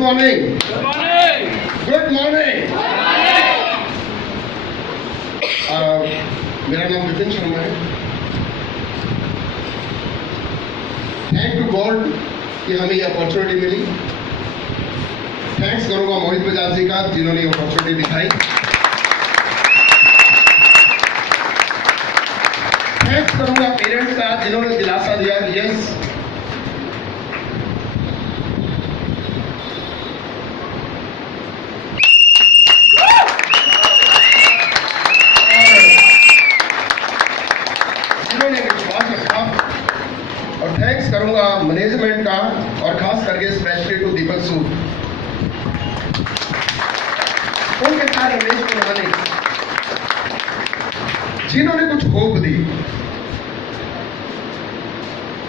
Morning. Good morning. Good morning. मेरा नाम विपिन शर्मा है। थैंक टू गॉड कि हमें ये अपॉर्चुनिटी मिली। थैंक्स करूंगा मोहित बजाज जी का जिन्होंने ये अपॉर्चुनिटी दिखाई। थैंक्स करूंगा पेरेंट्स का जिन्होंने दिलासा दिया कि यस जिन्होंने विश्वास रखा। और थैंक्स करूंगा मैनेजमेंट का और खास करके स्पेशली टू दीपक सूद, उनके साथ रमेश पुराने जिन्होंने कुछ होप दी।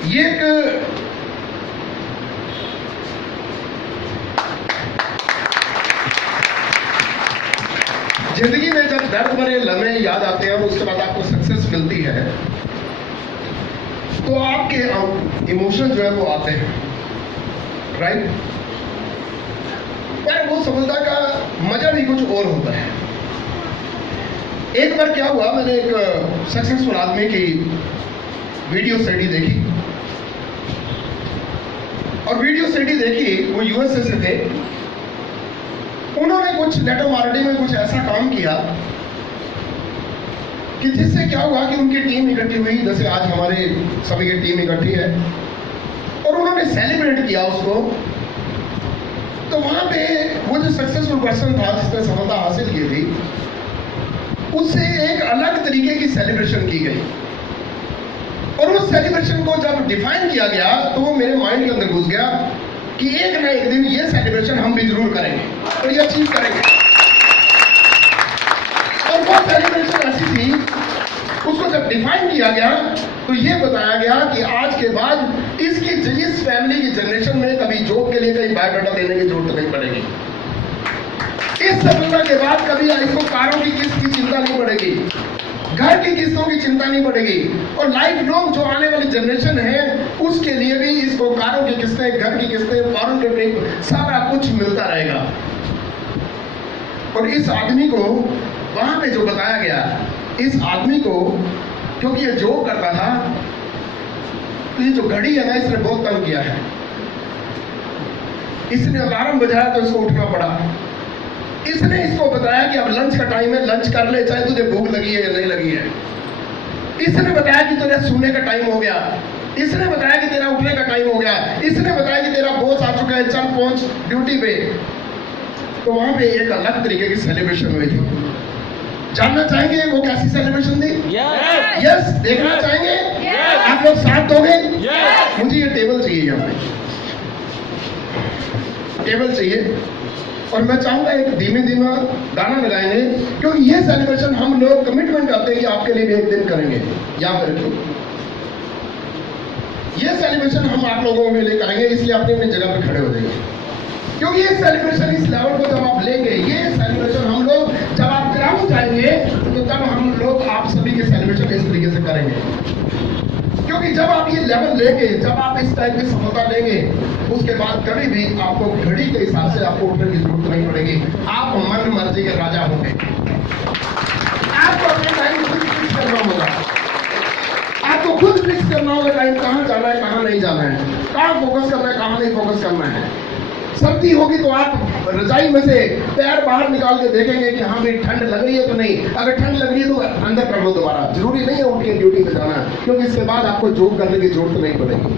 ये एक जिंदगी में जब दर्द भरे लम्हे याद आते हैं और उसके बाद आपको सक्सेस मिलती है तो आपके इमोशन जो है वो आते हैं, राइट। पर वो सफलता का मजा भी कुछ और होता है। एक बार क्या हुआ, मैंने एक सक्सेसफुल आदमी की वीडियो स्टडी देखी और वीडियो स्टडी देखी, वो यूएसए से थे। उन्होंने कुछ नेटवर्क मार्केटिंग में कुछ ऐसा काम किया कि जिससे क्या हुआ कि उनकी टीम इकट्ठी हुई, जैसे आज हमारे सभी की टीम इकट्ठी है, और उन्होंने सेलिब्रेट किया उसको। तो वहां पे वो जो सक्सेसफुल पर्सन था जिसने सफलता हासिल की थी, उससे एक अलग तरीके की सेलिब्रेशन की गई। और उस सेलिब्रेशन को जब डिफाइन किया गया तो वो मेरे माइंड के अंदर घुस गया कि एक ना एक दिन ये सेलिब्रेशन हम भी जरूर करेंगे और ये अचीव करेंगे। और वो सेलिब्रेशन ऐसी थी, उसको जब डिफाइन किया गया तो ये बताया गया कि आज के बाद इसकी इस फैमिली की जनरेशन में कभी जॉब के लिए कहीं बायोडाटा देने की जरूरत नहीं पड़ेगी। इस सफलता के बाद कभी इसको कारों की किस्त की चिंता नहीं पड़ेगी, घर की किस्तों की चिंता नहीं पड़ेगी, और लाइफ लॉन्ग जो आने वाली जनरेशन है उसके लिए भी इसको कारों की किस्तें, घर की किस्तें, फॉरेन के ट्रिप, सारा कुछ मिलता रहेगा। और इस आदमी को वहां पे जो बताया गया, इस आदमी को क्योंकि ये जॉब करता था तो ये जो घड़ी है ना, इसने बहुत तंग किया है। इसने अलार्म बजाया तो इसको उठना पड़ा। इसने इसको बताया कि अब लंच का टाइम है, लंच कर ले, चाहे तुझे भूख लगी है या नहीं लगी है। इसने बताया कि तेरा सोने का टाइम हो गया। इसने बताया कि तेरा उठने का टाइम हो गया। इसने बताया कि तेरा बॉस आ चुका है, चल पहुंच ड्यूटी पे। तो वहां पे एक अलग तरीके की सेलिब्रेशन हुई थी। जानना चाहेंगे वो कैसी सेलिब्रेशन थी? यस। देखना चाहेंगे? आप लोग साथ दोगे? मुझे ये टेबल चाहिए, यहाँ पे टेबल चाहिए। और मैं चाहूंगा एक धीमे धीमे गाना लगाएंगे, क्योंकि ये सेलिब्रेशन हम लोग कमिटमेंट करते हैं कि आपके लिए भी एक दिन करेंगे। याद रखिए, ये सेलिब्रेशन हम आप लोगों के लिए करेंगे, इसलिए अपनी अपनी जगह पे खड़े हो जाएंगे। क्योंकि ये सेलिब्रेशन, इस लेवल को जब आप लेंगे, ये सेलिब्रेशन हम लोग जब आप ग्राउंड जाएंगे तो तब हम लोग आप सभी के सेलिब्रेशन इस तरीके से करेंगे। क्योंकि जब आप ये लेवल लेंगे, जब आप इस टाइप की सफलता लेंगे, उसके बाद कभी भी आपको घड़ी के हिसाब से आपको उठने की जरूरत नहीं पड़ेगी। आप मन मर्जी के राजा होंगे। आपको अपने टाइम खुद फिक्स करना होगा। आपको खुद फिक्स करना होगा टाइम, कहाँ जाना है, कहाँ नहीं जाना है, कहाँ फोकस करना है, कहाँ नहीं फोकस करना है। सर्दी होगी तो आप रजाई में से पैर बाहर निकाल के देखेंगे कि हाँ भाई ठंड लग रही है तो नहीं। अगर ठंड लग रही है तो अंदर कर लो दोबारा, जरूरी नहीं है उठ के ड्यूटी पे जाना, क्योंकि इसके बाद आपको जॉब करने की जरूरत नहीं पड़ेगी,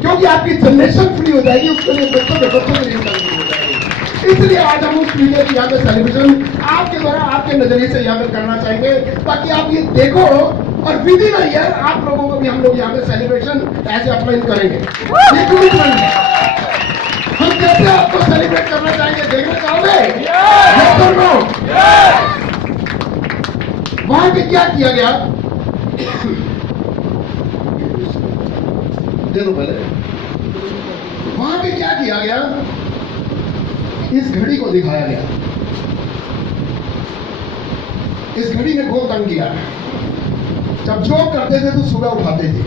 क्योंकि आपकी जनरेशन फ्री हो जाएगी। उसके लिए बच्चों के लिए करनी हो जाएगी। इसलिए आज हम उस वीडियो की यहाँ पे सेलिब्रेशन आपके द्वारा, आपके नजरिए से यहाँ पे करना चाहेंगे, ताकि आप ये देखो और विद इन अ ईयर आप लोगों को भी हम लोग यहाँ पे सेलिब्रेशन ऐसे अप्लाई करेंगे। हम कैसे आपको सेलिब्रेट करना चाहेंगे, देखना चाहोगे? वहां पे क्या किया गया, दे दो पहले। वहां पे क्या किया गया, इस घड़ी को दिखाया गया। इस घड़ी ने बहुत तंग किया। जब जॉब करते थे तो सुबह उठाते थे,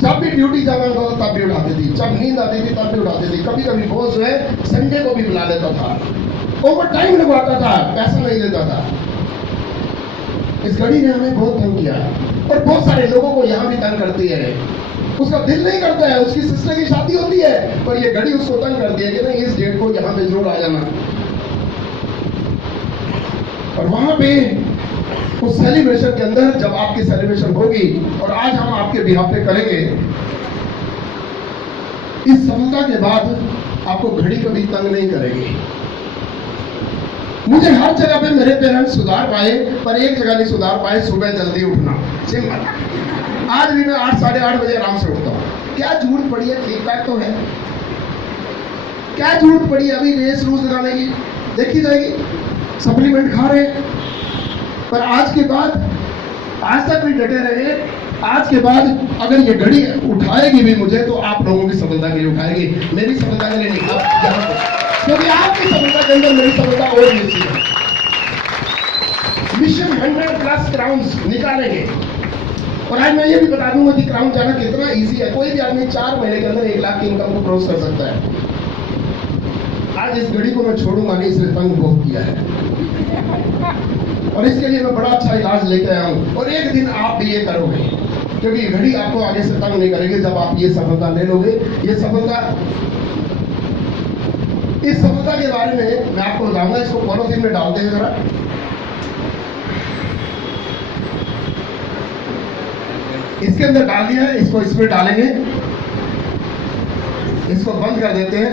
जब भी ड्यूटी जाना होता था तब भी उठाती थी, जब नींद आती थी तब भी उठाती थी, कभी कभी बॉस जो है संडे को भी बुला लेता था, ओवर टाइम लगवाता था, पैसा नहीं देता था। इस घड़ी ने हमें बहुत तंग किया और बहुत सारे लोगों को यहाँ भी तंग करती है। उसका दिल नहीं करता है, उसकी सिस्टर की शादी होती है पर ये घड़ी उसको तंग करती है कि नहीं इस डेट को यहाँ पे जरूर आ जाना। और वहां पे उस सेलिब्रेशन के अंदर जब आपकी सेलिब्रेशन होगी और आज हम आपके बिहाफ पे करेंगे, इस सफलता के बाद आपको घड़ी कभी तंग नहीं करेगी। मुझे हर जगह पे मेरे पेरेंट्स सुधार पाए पर एक जगह नहीं सुधार पाए, सुबह जल्दी उठना। सिंपल। आज भी मैं 8 साढ़े 8 बजे आराम से उठता हूँ। क्या जरूरत पड़ी है, ठीक ठाक तो है, क्या जरूरत पड़ी है अभी रेस रूस लगाने की, देखी जाएगी, सप्लीमेंट खा रहे हैं। पर आज के बाद, आज तक भी डटे रहे, आज के बाद अगर ये घड़ी उठाएगी भी मुझे तो आप लोगों की सफलता के लिए उठाएगी, मेरी सफलता के लिए नहीं। क्योंकि आपकी सफलता के अंदर मेरी सफलता और निश्चित है। मिशन 100+ क्राउन्स निकालेंगे और आज मैं ये भी बता दूंगा कि क्राउन जाना कितना इजी है। कोई भी आदमी 4 महीने के अंदर 1 लाख की इनकम को क्रॉस कर सकता है। आज इस घड़ी को मैं छोड़ूंगा नहीं, इसने तंग बहुत किया है और इसके लिए मैं बड़ा अच्छा इलाज लेके आया हूं और एक दिन आप भी ये करोगे क्योंकि घड़ी आपको आगे से तंग नहीं करेगी। जब आप ये सफलता ले लोगे, ये सफलता, इस सफलता के बारे में मैं आपको बताऊंगा। इसको पॉलिथीन में डालते हैं जरा, इसके अंदर डाल दिया है, इसको इसमें डालेंगे, इसको बंद कर देते हैं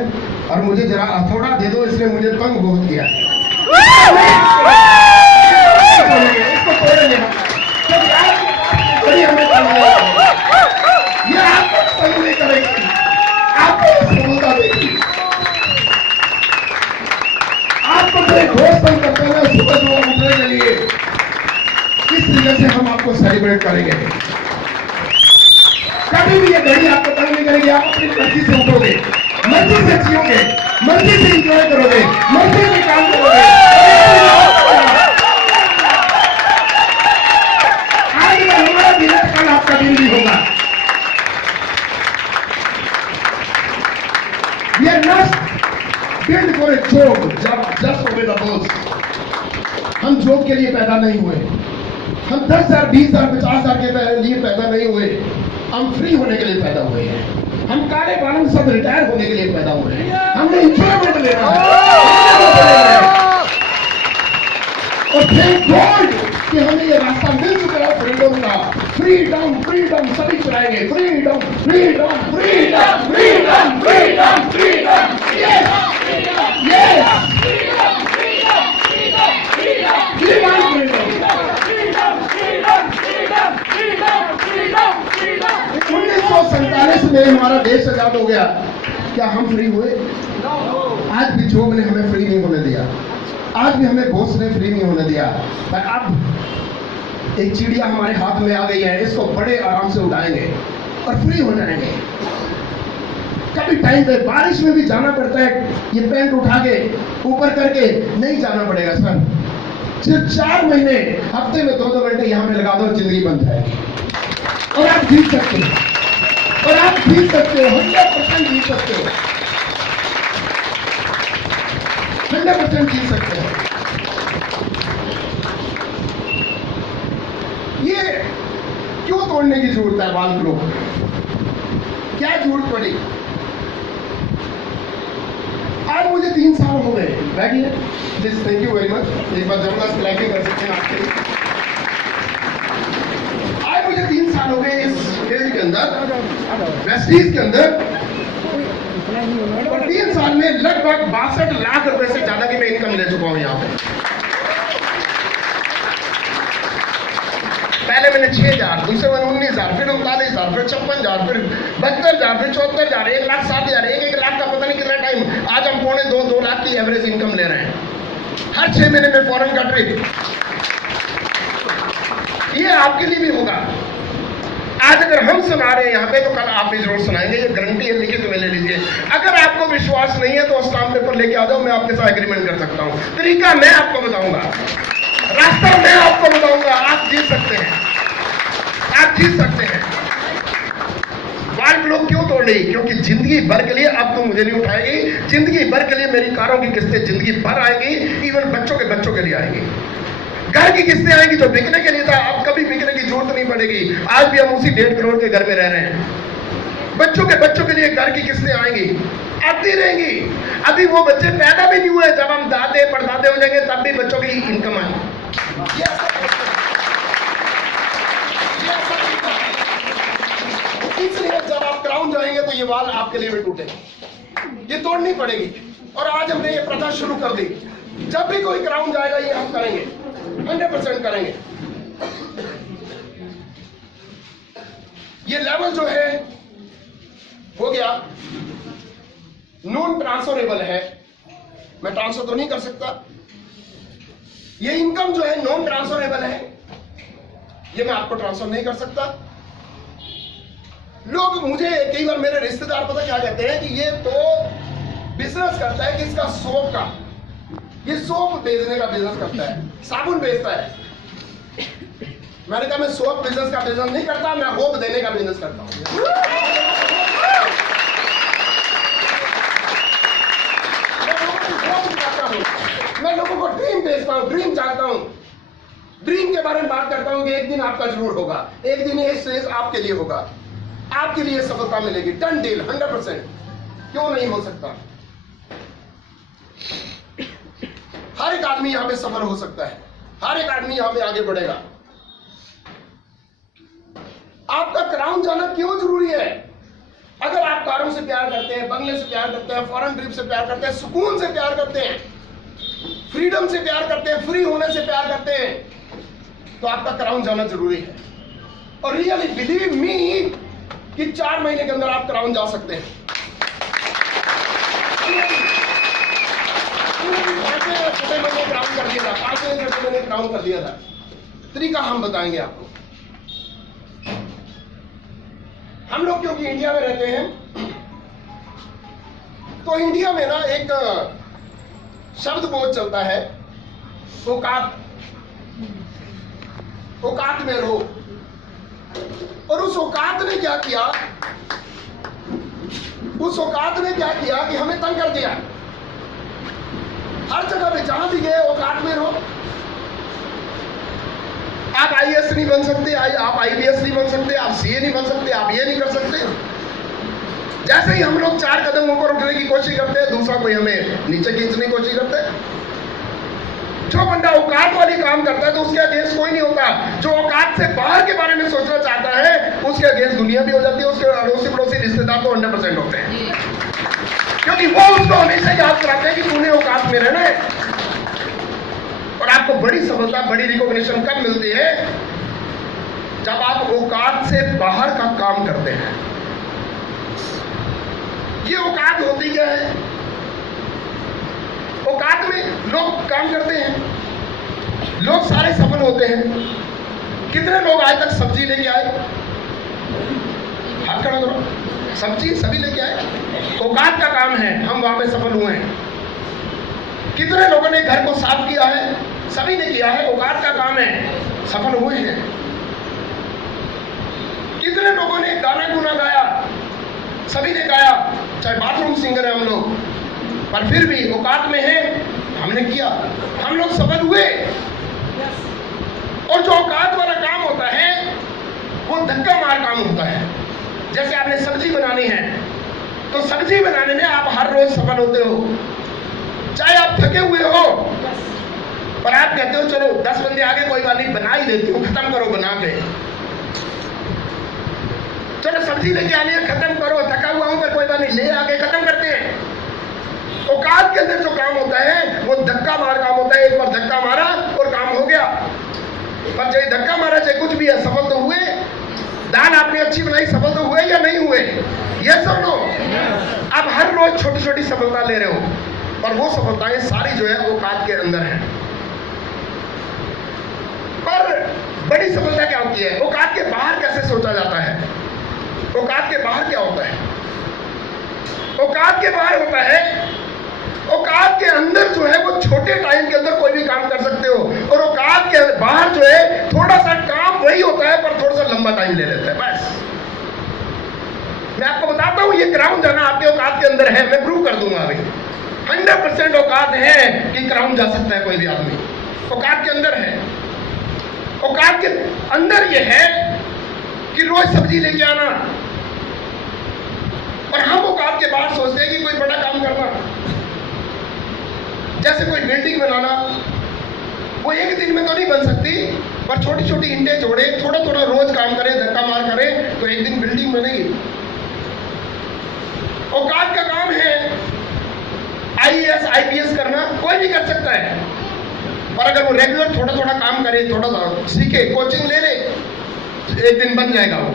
और मुझे जरा हथौड़ा दे दो, इसने मुझे तंग बहुत किया। इसको तोड़ेंगे हमें ये आपको तंग नहीं करेगी, आपको सफलता देगी। आपको मेरे दोस्त तंग करते हैं सुबह सुबह उठने के लिए, किस तरीके से हम आपको सेलिब्रेट करेंगे। कभी भी ये घड़ी आपको तंग नहीं करेगी। आप अपनी मर्जी से उठोगे, मर्जी से जियोगे, मर्जी से इंजॉय करोगे, मर्जी से काम करोगे। आज में हमारा दिन है, कल आपका दिन भी होगा। ये must build for a job, just obey the boss. हम जॉब के लिए पैदा नहीं हुए, हम 10,000 20,000 50,000 के लिए पैदा नहीं हुए, हम फ्री होने के लिए पैदा हुए हैं। हम काले बालों सब रिटायर होने के लिए पैदा हुए हैं। हमने इंजॉयमेंट लेना है और थैंक गॉड कि हमें ये रास्ता मिल चुका है फ्रीडम का। फ्रीडम फ्रीडम सभी चलाएंगे, freedom freedom freedom freedom freedom freedom, yes yes, freedom freedom freedom freedom freedom freedom freedom freedom freedom. 1947 में हमारा देश आजाद हो गया, क्या हम फ्री हुए? आज भी जॉब ने हमें फ्री नहीं होने दिया, आज भी हमें बॉस ने फ्री नहीं होने दिया। पर अब एक चिड़िया हमारे हाथ में आ गई है, इसको बड़े आराम से उड़ाएंगे और फ्री हो जाएंगे। कभी टाइम पे बारिश में भी जाना पड़ता है, ये पैंट उठा के ऊपर करके नहीं जाना पड़ेगा सर। सिर्फ 4 महीने हफ्ते में 2-2 घंटे यहाँ पे लगा दो, जिंदगी बन जाएगी और आप जीत सकते हो, और आप जीत सकते हो, 100% जीत सकते हो, 100% जीत सकते हो। ये क्यों तोड़ने की जरूरत है वाल को? क्या जरूरत पड़ी? आज मुझे 3 साल हो गए, बैठिए please, thank you very much. एक बार जबरदस्त क्लैपिंग कर सकते हैं आपके लिए। आज मुझे 3 साल हो गए इस फील्ड के अंदर, वेस्टीज के अंदर, और 3 साल में लगभग 62 लाख रुपए से ज्यादा की मैं इनकम ले चुका हूं यहाँ पे। पहले मैंने 6,000, दूसरे मैंने 19,000, फिर 39,000, फिर 56,000, फिर 72,000, फिर 74,000, 1,07,000, 1 लाख का पता नहीं कितना टाइम। आज हम 2.25 लाख की एवरेज इनकम ले रहे हैं हर 6 महीने में फॉरेन का ट्रिप। ये आपके लिए भी होगा। आज अगर हम सुना रहे हैं यहाँ पे तो कल आप भी जरूर सुनाएंगे, ये गारंटी है, लिखित में ले लीजिए। अगर आपको विश्वास नहीं है तो स्टाम्प पेपर लेके आ जाओ, मैं आपके साथ एग्रीमेंट कर सकता हूँ। तरीका मैं आपको बताऊंगा, रास्ता मैं आपको बताऊंगा, आप जीत सकते हैं, आप जीत सकते हैं। आप लोग क्यों तोड़ रही? क्योंकि जिंदगी भर के लिए अब तो मुझे नहीं उठाएगी, जिंदगी भर के लिए मेरी कारों की किस्तें जिंदगी भर आएगी, इवन बच्चों के लिए आएगी। घर की किस्तें आएंगी जो बिकने के लिए था, अब कभी बिकने की जरूरत नहीं पड़ेगी। आज भी हम उसी 1.5 करोड़ के घर में रह रहे हैं। बच्चों के लिए घर की किस्तें आएंगी, आती रहेंगी। अभी वो बच्चे पैदा भी नहीं हुए, जब हम दादे परदादे हो जाएंगे तब भी बच्चों की इनकम आएगी। इसलिए जब आप क्राउन जाएंगे तो ये वाल आपके लिए भी टूटेगी, ये तोड़नी पड़ेगी। और आज हमने ये प्रथा शुरू कर दी, जब भी कोई क्राउन जाएगा ये हम करेंगे, 100% करेंगे। ये लेवल जो है हो गया, नॉन ट्रांसफरेबल है, मैं ट्रांसफर तो नहीं कर सकता। ये इनकम जो है नॉन ट्रांसफरेबल है, ये मैं आपको ट्रांसफर नहीं कर सकता। लोग मुझे कई बार मेरे रिश्तेदार पता क्या कहते हैं कि ये तो बिजनेस करता है किसका, सोप का, ये सोप बेचने का बिजनेस करता है, साबुन बेचता है। मैंने कहा मैं सोप बिजनेस का बिजनेस नहीं करता, मैं होप देने का बिजनेस करता हूं। मैं लोगों को ड्रीम बेचता हूं, ड्रीम चाहता हूं, ड्रीम के बारे में बात करता हूं कि एक दिन आपका जरूर होगा, एक दिन ये स्टेज आपके लिए होगा, आपके लिए सफलता मिलेगी, डन डील 100%। क्यों नहीं हो सकता? हर एक आदमी यहां पे सफल हो सकता है, हर एक आदमी यहां पे आगे बढ़ेगा। आपका क्राउन जाना क्यों जरूरी है? अगर आप कारों से प्यार करते हैं, बंगले से प्यार करते हैं, फॉरेन ट्रिप से प्यार करते हैं, सुकून से प्यार करते हैं, फ्रीडम से प्यार करते हैं, फ्री होने से प्यार करते हैं, तो आपका क्राउन जाना जरूरी है। और रियली बिलीव मी कि 4 महीने के अंदर आप क्राउन जा सकते हैं। 5 महीने क्राउन कर दिया था, 5 महीने क्राउन कर दिया था। तरीका हम बताएंगे आपको। हम लोग क्योंकि इंडिया में रहते हैं, तो इंडिया में ना एक शब्द बहुत चलता है, औकात, औकात में रहो। और उस औकात ने क्या किया, उस औकात ने क्या किया कि हमें तंग कर दिया। हर जगह पे जहां भी गए औकात में रहो। आप आईएएस नहीं बन सकते, आप आईपीएस नहीं बन सकते, आप सीए नहीं बन सकते, आप ये नहीं कर सकते। जैसे ही हम लोग 4 कदम ऊपर उठने की कोशिश करते हैं, दूसरा कोई हमें नीचे खींचने की कोशिश करता है। जो बंदा औकात वाली काम करता है तो उसके अगेंस्ट कोई नहीं होता। जो औकात से बाहर के बारे में सोचना चाहता है, उसके अगेंस्ट दुनिया भी हो जाती है, उसके अड़ोसी पड़ोसी रिश्तेदार तो 100% होते हैं, क्योंकि वो उसको हमेशा याद कराते हैं कि तूने औकात में रहना है। और आपको बड़ी सफलता, बड़ी रिकॉग्निशन कब मिलती है? जब आप औकात से बाहर का काम करते हैं। ये औकात होती क्या है? औकात में लोग काम करते हैं, लोग सारे सफल होते हैं। कितने लोग आज तक सब्जी लेके आए? हाथ खड़ा करो। सब्जी सभी लेके आए, औकात का काम है, हम वहां पे सफल हुए हैं। कितने लोगों ने घर को साफ किया है? सभी ने किया है, औकात का काम है, सफल हुए हैं। कितने लोगों ने गाना गुना गाया? सभी ने गाया, चाहे बाथरूम सिंगर है हम लोग, पर फिर भी औकात में है, हमने किया, हम लोग सफल हुए। और जो औकात वाला काम होता है वो धक्का मार काम होता है। जैसे आपने सब्जी बनानी है, तो सब्जी बनाने में आप हर रोज सफल होते हो, चाहे आप थके हुए हो, पर आप कहते हो चलो 10 बंदे आगे कोई बात नहीं, बना ही देती हूँ, खत्म करो बना के। चलो सब्जी लेके आनी है, खत्म करो, थका हुआ हूं पर कोई बात नहीं, ले आके खत्म करते हैं। औकात के अंदर जो काम होता है वो धक्का मार काम होता है। एक बार धक्का मारा और काम हो गया। पर चाहे धक्का मारा चाहे कुछ भी है, सफल तो हुए। दाल आपने अच्छी बनाई, सफल तो हुए या नहीं हुए? यस और नो? आप हर रोज छोटी छोटी सफलता ले रहे हो, और वो सफलताएं सारी जो है औकात के अंदर है। पर बड़ी सफलता क्या होती है? औकात के बाहर कैसे सोचा जाता है? औकात के बाहर क्या होता है? औकात के बाहर होता है, औकात के अंदर जो है वो छोटे टाइम के अंदर कोई भी काम कर सकते हो, और औकात के बाहर जो है थोड़ा सा काम वही होता है पर थोड़ा सा लंबा टाइम ले लेता है। बस मैं आपको ये क्राउन जाना आपके औकात के अंदर है, मैं प्रूव कर दूंगा अभी। 100% औकात है कि क्राउन जा सकता है कोई भी आदमी, औकात के अंदर है। औकात के अंदर ये है कि रोज सब्जी लेके आना, और हम औकात के बाहर सोचते हैं कि कोई बड़ा काम करना, जैसे कोई बिल्डिंग बनाना, वो एक दिन में तो नहीं बन सकती, पर छोटी छोटी ईंटें जोड़े, थोड़ा थोड़ा रोज काम करे, धक्का मार करे, तो एक दिन बिल्डिंग बनेगी। औकात का काम है IAS IPS करना, कोई भी कर सकता है, पर अगर वो रेगुलर थोड़ा थोड़ा काम करे, थोड़ा थोड़ा सीखे, कोचिंग ले ले, एक दिन बन जाएगा वो।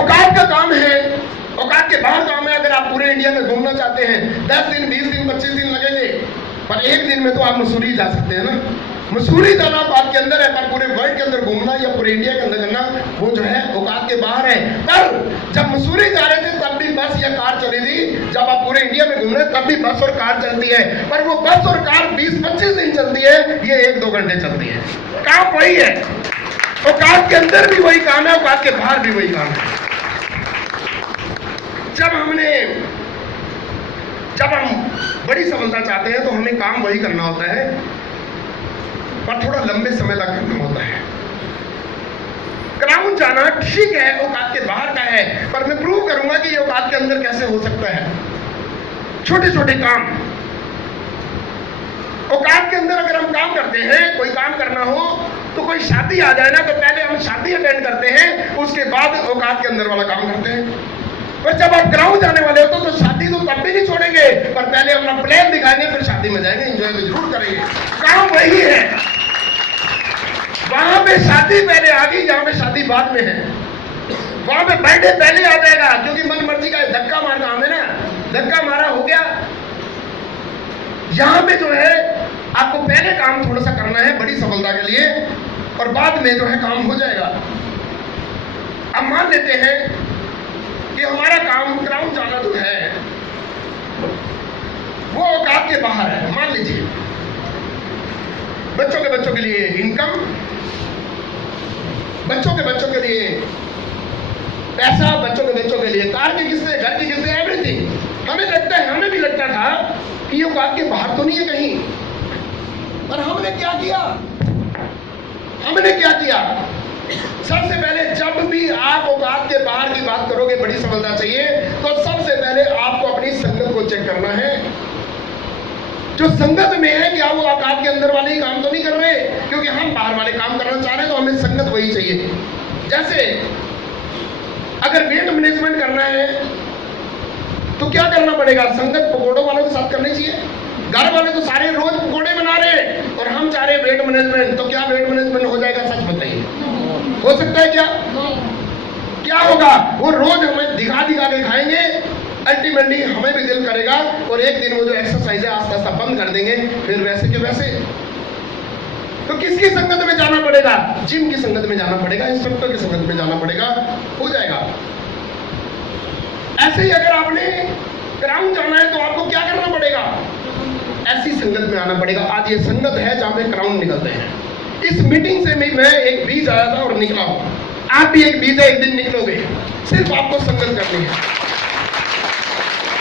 औकात का काम है, औकात के बाहर काम है। अगर आप पूरे इंडिया में घूमना चाहते हैं, 10 दिन 20 दिन 25 दिन लगेंगे, पर एक दिन में तो आप मसूरी जा सकते हैं ना। मसूरी जाना औकात के अंदर है, पर पूरे वर्ल्ड के अंदर घूमना या पूरे इंडिया के अंदर करना, वो जो है औकात के बाहर है। पर जब मसूरी जा रहे थे तब भी बस या कार चली थी, जब आप पूरे इंडिया में घूम रहे तब भी बस और कार चलती है, पर वो बस और कार 20-25 दिन चलती है, ये 1-2 घंटे चलती है। काम वही है, औकात के अंदर भी वही काम है, औकात के बाहर भी वही काम है। जब हम बड़ी सफलता चाहते हैं तो हमें काम वही करना होता है, पर थोड़ा लंबे समय तक करना होता है। क्राउन जाना ठीक है, औकात के बाहर का है, पर मैं प्रूव करूंगा कि ये औकात के अंदर कैसे हो सकता है। छोटे छोटे काम औकात के अंदर अगर हम काम करते हैं, कोई काम करना हो तो कोई शादी आ जाए ना, तो पहले हम शादी अटेंड करते हैं, उसके बाद औकात के अंदर वाला काम करते हैं। पर जब आप ग्राउंड जाने वाले हो तो शादी तो तब भी नहीं छोड़ेंगे, पर पहले अपना प्लान दिखाएंगे, फिर शादी में जाएंगे, एंजॉय तो जरूर करेंगे। काम वही है, वहां पे शादी पहले आ गई, जहां पे शादी बाद में है। वहां पे बर्थडे पहले आ जाएगा, क्योंकि मन मर्जी का धक्का मार काम है ना, धक्का मारा हो गया। यहां पे जो है आपको पहले काम थोड़ा सा करना है बड़ी सफलता के लिए, और बाद में जो है काम हो जाएगा। अब मान लेते हैं कि हमारा काम ग्राउंड जाना जो है वो औकात के बाहर है। मान लीजिए बच्चों के लिए इनकम, बच्चों के लिए पैसा, बच्चों के लिए कार की किस्तें, घर की किस्तें, एवरीथिंग। हमें भी लगता था कि ये औकात के बाहर तो नहीं है कहीं, पर हमने क्या किया? सबसे पहले जब भी आप औकात के बाहर की बात करोगे, बड़ी सफलता चाहिए, तो सबसे पहले आपको अपनी संगत को चेक करना है। जो संगत में है, क्या वो औकात के अंदर वाले ही काम तो नहीं कर रहे? क्योंकि हम बाहर वाले काम करना चाह रहे हैं, तो हमें संगत वही चाहिए। जैसे अगर वेट मैनेजमेंट करना है तो क्या करना पड़ेगा? संगत पकौड़ों वालों के साथ करनी चाहिए। घर वाले तो सारे रोज पकौड़े बना रहे हैं और हम चाह रहे हैं वेट मैनेजमेंट, तो क्या वेट मैनेजमेंट हो जाएगा? सच बताइए, हो सकता है क्या होगा? वो रोज हमें दिखा के खाएंगे, अल्टीमेटली हमें भी दिल करेगा, और एक दिन वो जो एक्सरसाइज है आस्ता आस्ता बंद कर देंगे, फिर वैसे के वैसे। तो किसकी संगत में जाना पड़ेगा? जिम की संगत में जाना पड़ेगा, इंस्ट्रक्टर की संगत में जाना पड़ेगा, हो जाएगा। ऐसे ही अगर आपने ग्राउंड जाना है तो आपको क्या करना पड़ेगा? ऐसी संगत में आना पड़ेगा। आज ये संगत है जहां पे क्राउन निकलते हैं। इस मीटिंग से मैं एक बीज आया था और निकला हूं। आप भी एक बीज है, एक दिन निकलोगे। सिर्फ आपको संगत करनी है।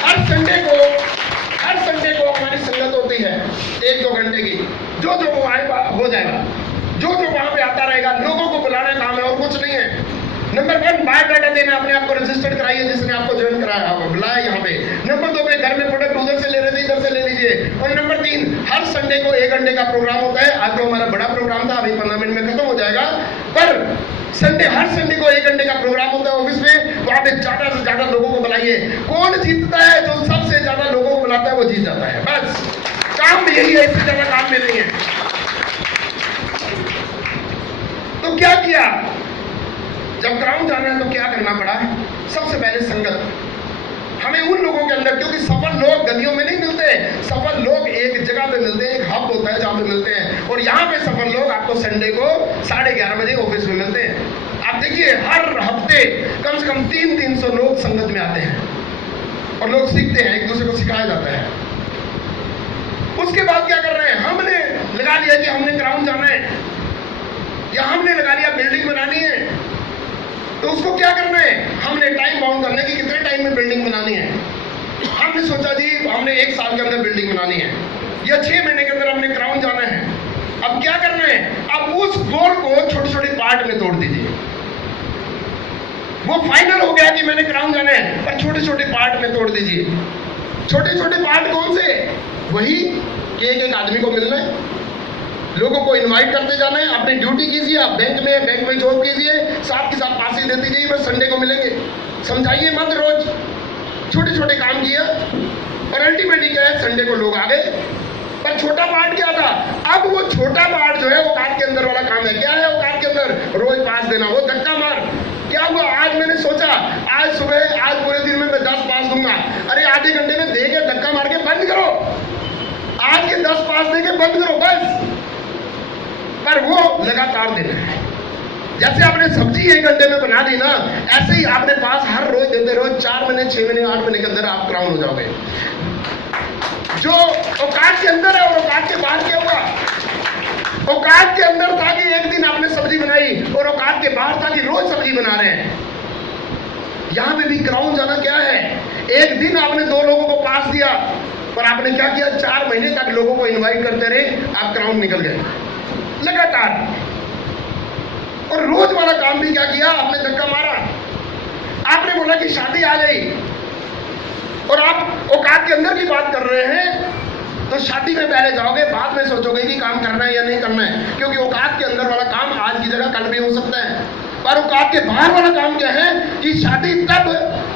हर संडे को हमारी संगत होती है 1-2 घंटे की। जो हो जाएगा, जो वहां पे आता रहेगा, लोगों को बुलाना काम है और कुछ नहीं है। नंबर 1 बायोडाटा देना, अपने आप को रजिस्टर्ड कराइए, जिसने आपको ज्वाइन कराया बुलाया यहाँ पे। नंबर 2 अपने घर में प्रोडक्ट उधर से ले रहे थे, इधर से ले लीजिए। और नंबर 3 हर संडे को 1 घंटे का प्रोग्राम होता है। आज तो हमारा बड़ा प्रोग्राम था, अभी 15 मिनट में खत्म हो जाएगा, पर हर संडे को 1 घंटे का प्रोग्राम होता है ऑफिस में। वहां पे ज्यादा से ज्यादा लोगों को बुलाइए। कौन जीतता है? जो सबसे ज्यादा लोगों को बुलाता है वो जीत जाता है। बस काम यही है, इससे ज्यादा काम में नहीं है। तो क्या किया? जब ग्राउंड जाना है तो क्या करना पड़ा? सबसे पहले संगत। हमें उन लोगों के अंदर, क्योंकि सफल लोग गलियों में नहीं मिलते, सफल लोग एक जगह पे मिलते हैं, एक हब होता है जहां पे मिलते हैं। और यहाँ पे सफल लोग आपको संडे को 11:30 बजे ऑफिस में मिलते हैं। आप देखिए हर हफ्ते कम से कम 300-300 लोग संगत में आते हैं और लोग सीखते हैं, एक दूसरे को सिखाया जाता है। उसके बाद क्या कर रहे हैं? हमने लगा लिया कि हमने ग्राउंड जाना है, या हमने लगा लिया बिल्डिंग बनानी है, तो उसको क्या करना है, हमने टाइम बाउंड करना है कि कितने टाइम में बिल्डिंग बनानी है। हमने सोचा जी हमने 1 साल के अंदर बिल्डिंग बनानी है या 6 महीने के अंदर हमने क्राउन जाना है। अब क्या करना है, अब उस गोल को छोटे छोटे पार्ट में तोड़ दीजिए। वो फाइनल हो गया कि मैंने क्राउन जाना है, पर छोटे छोटे पार्ट में तोड़ दीजिए। छोटे छोटे पार्ट कौन से, वही कि एक आदमी को मिलना है, लोगों को इनवाइट करते जाना है, अपनी ड्यूटी कीजिए, आप बैंक में जॉब कीजिए, साथ के साथ पास ही देती जाइए, बस संडे को मिलेंगे, समझाइए मत, रोज छोटे छोटे काम किया और अल्टीमेटली क्या है, संडे को लोग आ गए। पर छोटा पार्ट क्या था, अब वो छोटा पार्ट जो है वो औकात के अंदर वाला काम है। क्या है औकात के अंदर, रोज पास देना, वो धक्का मार। क्या हुआ, आज मैंने सोचा आज सुबह, आज पूरे दिन में मैं 10 पास दूंगा, अरे आधे घंटे में दे के धक्का मार के बंद करो, आज के 10 पास दे के बंद करो बस। पर वो लगातार देना है। जैसे आपने सब्जी 1 घंटे में बना दी ना, ऐसे ही आपने पास हर रोज देते रहो, 4 महीने 6 महीने 8 महीने के अंदर आप क्राउन हो जाओगे। जो औकात के अंदर है और औकात के बाहर क्या हुआ, औकात के अंदर था कि एक दिन आपने सब्जी बनाई और औकात के बाहर था कि रोज सब्जी बना रहे हैं। यहां पे भी क्राउन जाना क्या है, एक दिन आपने 2 लोगों को पास दिया, पर आपने क्या किया, 4 महीने तक लोगों को इनवाइट करते रहे, आप क्राउन निकल गए लगातार। और रोज वाला काम भी क्या किया, आपने धक्का मारा। आपने बोला कि शादी आ गई और आप औकात के अंदर की बात कर रहे हैं, तो शादी में पहले जाओगे, बाद में सोचोगे कि काम करना है या नहीं करना है, क्योंकि औकात के अंदर वाला काम आज की जगह कल भी हो सकता है। पर औकात के बाहर वाला काम क्या है कि शादी तब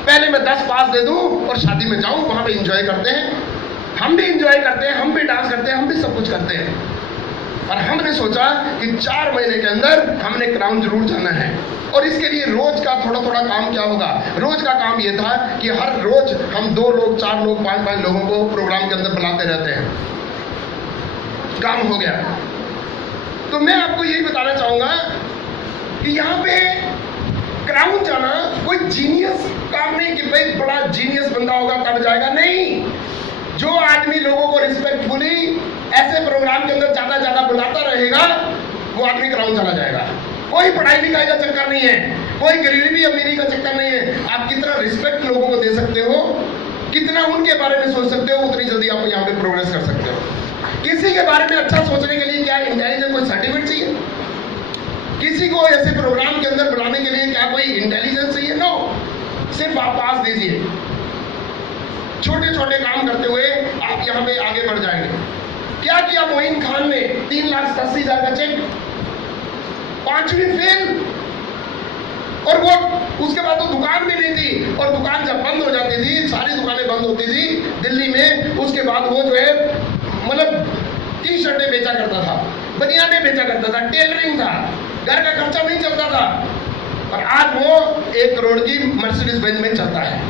पहले मैं 10 पास दे दूं और शादी में जाऊं, वहां पे एंजॉय करते हैं, हम भी एंजॉय करते हैं, हम भी डांस करते हैं, हम भी सब कुछ करते हैं। और हमने सोचा कि 4 महीने के अंदर हमने क्राउन जरूर जाना है। और इसके लिए रोज का थोड़ा थोड़ा काम क्या होगा, रोज का काम ये था कि हर रोज हम 2 लोग 4 लोग 5 लोगों को प्रोग्राम के अंदर बुलाते रहते हैं। काम हो गया। तो मैं आपको यही बताना चाहूंगा कि यहाँ पे क्राउन जाना कोई जीनियस काम नहीं कि भाई बड़ा जीनियस बंदा होगा तब जाएगा, नहीं। जो आदमी लोगों को रिस्पेक्टफुली ऐसे प्रोग्राम के अंदर ज्यादा बुलाता रहेगा, वो आदमी क्राउन चला जाएगा। कोई पढ़ाई लिखाई का चक्कर नहीं है, कोई गरीबी अमीरी का चक्कर नहीं है। आप कितना रिस्पेक्ट लोगों को दे सकते हो, कितना उनके बारे में सोच सकते हो, उतनी जल्दी आप यहाँ पे प्रोग्रेस कर सकते हो। किसी के बारे में अच्छा सोचने के लिए क्या इंटेलिजेंस कोई सर्टिफिकेट चाहिए? किसी को ऐसे प्रोग्राम के अंदर बुलाने के लिए क्या कोई इंटेलिजेंस चाहिए? नो, सिर्फ आप पास दीजिए। छोटे छोटे काम करते हुए आप यहाँ पे आगे बढ़ जाएंगे। क्या किया मोइन खान ने, 3,80,000 का चेक, 5वीं फेल। और वो उसके बाद तो दुकान भी नहीं थी, और दुकान जब बंद हो जाती थी, सारी दुकानें बंद होती थी दिल्ली में, उसके बाद वो जो है मतलब टी-शर्टें बेचा करता था, बनियानें बेचा करता था, टेलरिंग था, घर का खर्चा नहीं चलता था। और आज वो 1 करोड़ की मर्सिडीज बेंज में चलता है।